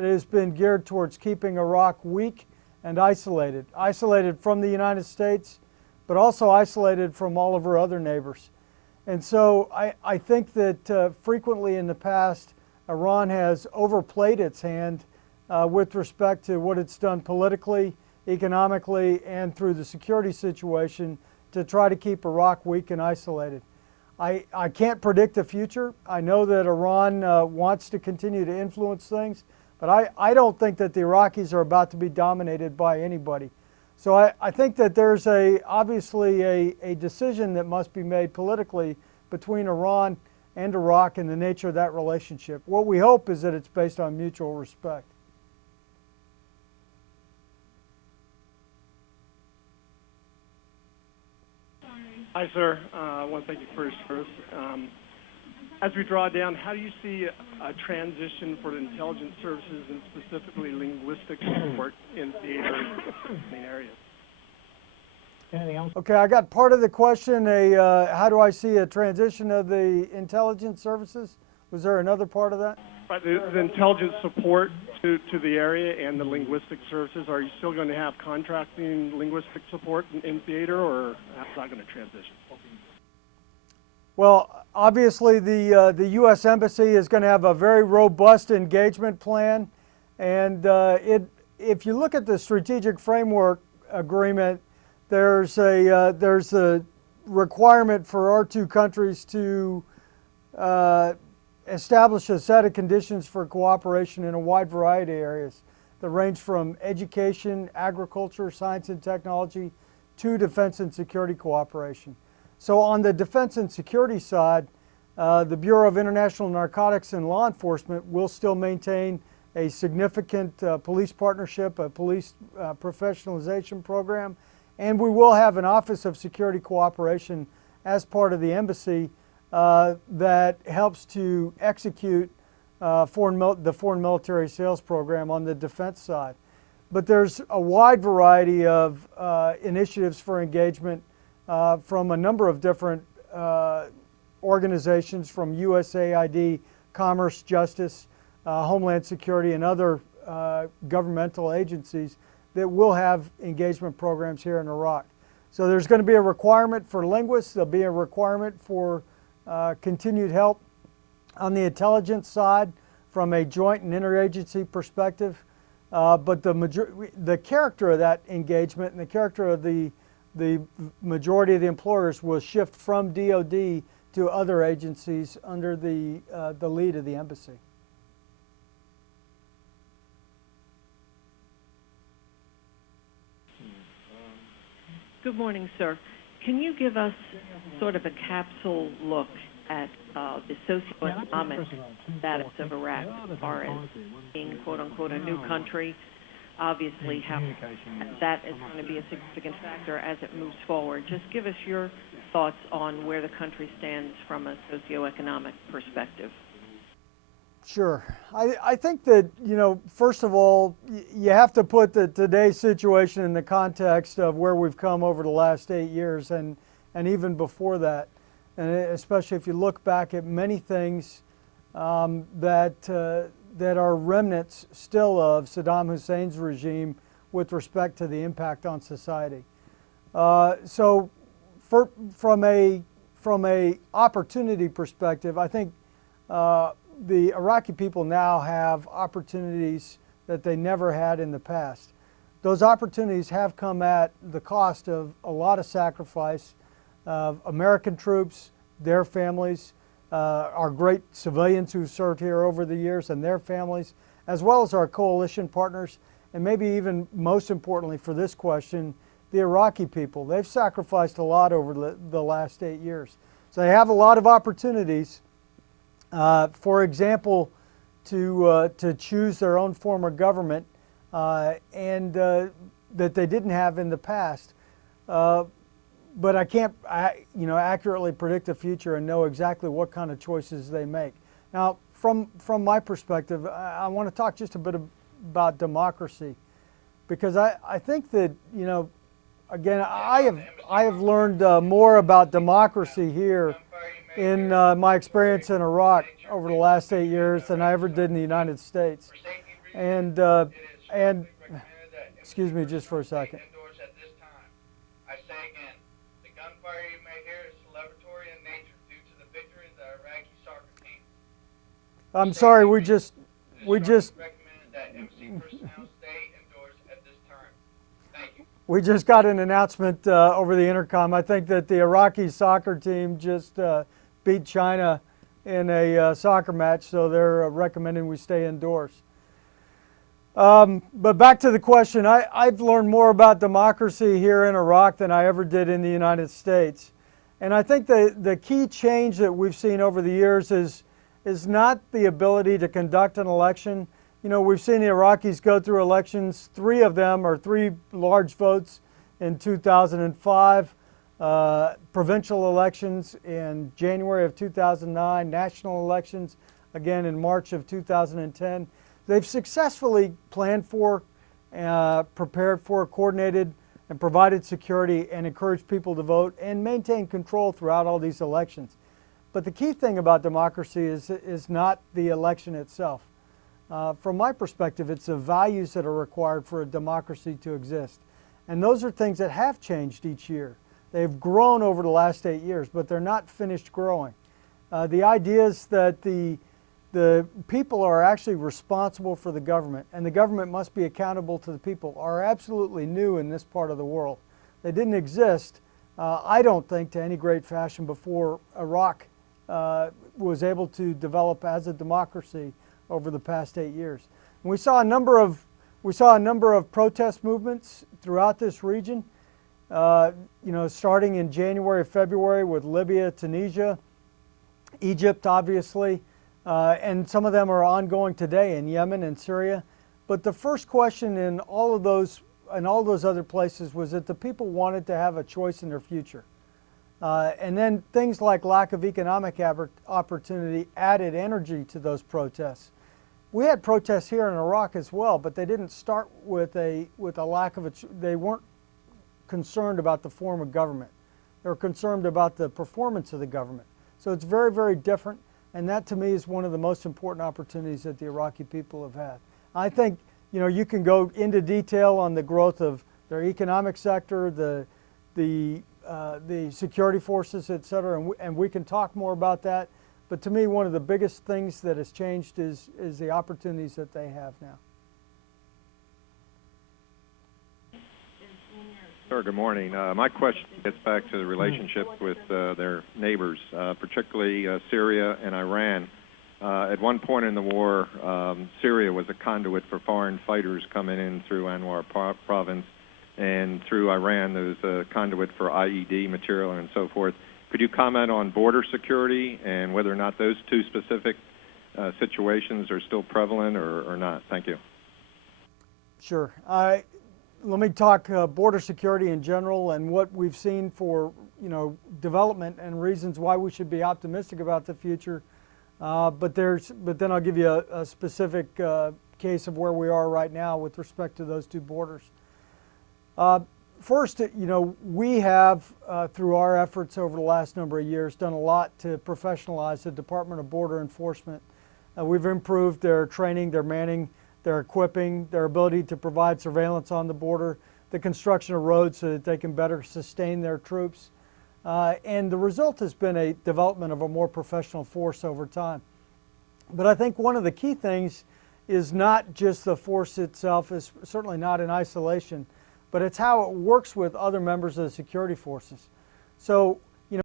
that has been geared towards keeping Iraq weak and isolated. Isolated from the United States, but also isolated from all of our other neighbors. And so I think that frequently in the past, Iran has overplayed its hand with respect to what it's done politically, economically, and through the security situation to try to keep Iraq weak and isolated. I can't predict the future. I know that Iran wants to continue to influence things, but I don't think that the Iraqis are about to be dominated by anybody. So I think that there's obviously a decision that must be made politically between Iran and Iraq and the nature of that relationship. What we hope is that it's based on mutual respect. Hi, sir. I want to thank you for your service. As we draw down, how do you see a transition for the intelligence services and specifically linguistic support in theater main areas? Anything else? Okay, I got part of the question, how do I see a transition of the intelligence services? Was there another part of that? Right, the intelligence support to the area and the linguistic services, are you still going to have contracting linguistic support in theater, or how's that going to transition? Well, obviously the U.S. Embassy is going to have a very robust engagement plan, and if you look at the strategic framework agreement, there's a requirement for our two countries to establish a set of conditions for cooperation in a wide variety of areas that range from education, agriculture, science and technology, to defense and security cooperation. So on the defense and security side, the Bureau of International Narcotics and Law Enforcement will still maintain a significant police partnership, a police professionalization program, and we will have an Office of Security Cooperation as part of the embassy that helps to execute the foreign military sales program on the defense side. But there's a wide variety of initiatives for engagement from a number of different organizations, from USAID, Commerce, Justice, Homeland Security, and other governmental agencies that will have engagement programs here in Iraq. So there's going to be a requirement for linguists. There'll be a requirement for continued help on the intelligence side from a joint and interagency perspective. But the character of that engagement and the character of the majority of the employers will shift from DoD to other agencies under the lead of the embassy. Good morning, sir. Can you give us sort of a capsule look at the socioeconomic status of Iraq as far as being, quote-unquote, a new country? Obviously, how that is going to be a significant factor as it moves forward. Just give us your thoughts on where the country stands from a socioeconomic perspective. Sure. I think that, first of all, you have to put today's situation in the context of where we've come over the last 8 years and even before that. And especially if you look back at many things that are remnants still of Saddam Hussein's regime with respect to the impact on society. So from a opportunity perspective, I think the Iraqi people now have opportunities that they never had in the past. Those opportunities have come at the cost of a lot of sacrifice of American troops, their families, our great civilians who served here over the years and their families, as well as our coalition partners, and maybe even most importantly for this question, the Iraqi people. They've sacrificed a lot over the last 8 years. So they have a lot of opportunities. For example, to choose their own form of government and that they didn't have in the past. But I can't accurately predict the future and know exactly what kind of choices they make. Now, from my perspective, I want to talk just a bit about democracy, because I think that, again, I have learned more about democracy here in my experience in Iraq over the last 8 years than I ever did in the United States. And excuse me just for a second. Indoors at this time. I say again, the gunfire you may hear is celebratory in nature due to the victory of the Iraqi soccer team. I'm sorry, we just Recommended that MC personnel stay indoors at this time. Thank you. we just got an announcement over the intercom. I think that the Iraqi soccer team just beat China in a soccer match, so they're recommending we stay indoors. But back to the question, I've learned more about democracy here in Iraq than I ever did in the United States. And I think the key change that we've seen over the years is not the ability to conduct an election. You know, we've seen the Iraqis go through elections. 3 of them are 3 large votes in 2005, provincial elections in January of 2009, national elections again in March of 2010. They've successfully planned for, prepared for, coordinated, and provided security and encouraged people to vote and maintain control throughout all these elections. But the key thing about democracy is not the election itself. From my perspective, it's the values that are required for a democracy to exist. And those are things that have changed each year. They've grown over the last 8 years, but they're not finished growing. The idea is that the people are actually responsible for the government, and the government must be accountable to the people, are absolutely new in this part of the world. They didn't exist, I don't think, to any great fashion before Iraq was able to develop as a democracy over the past 8 years. And we saw a number of protest movements throughout this region. You know, starting in January, February with Libya, Tunisia, Egypt, obviously. And some of them are ongoing today in Yemen and Syria. But the first question in all of those other places was that the people wanted to have a choice in their future. And then things like lack of economic opportunity added energy to those protests. We had protests here in Iraq as well, but they didn't start with a lack of they weren't concerned about the form of government. They were concerned about the performance of the government. So it's very, very different. And that, to me, is one of the most important opportunities that the Iraqi people have had. I think, you know, you can go into detail on the growth of their economic sector, the security forces, et cetera, and we can talk more about that. But to me, one of the biggest things that has changed is the opportunities that they have now. Sir, good morning. My question gets back to the relationship with their neighbors, particularly Syria and Iran. At one point in the war, Syria was a conduit for foreign fighters coming in through Anwar province, and through Iran there was a conduit for IED material and so forth. Could you comment on border security and whether or not those 2 specific situations are still prevalent or not? Thank you. Sure. Let me talk border security in general and what we've seen for, you know, development and reasons why we should be optimistic about the future. But then I'll give you a specific case of where we are right now with respect to those 2 borders. First, you know, we have, through our efforts over the last number of years, done a lot to professionalize the Department of Border Enforcement. We've improved their training, their manning, their equipping, their ability to provide surveillance on the border, the construction of roads so that they can better sustain their troops. And the result has been a development of a more professional force over time. But I think one of the key things is not just the force itself, is certainly not in isolation, but it's how it works with other members of the security forces. So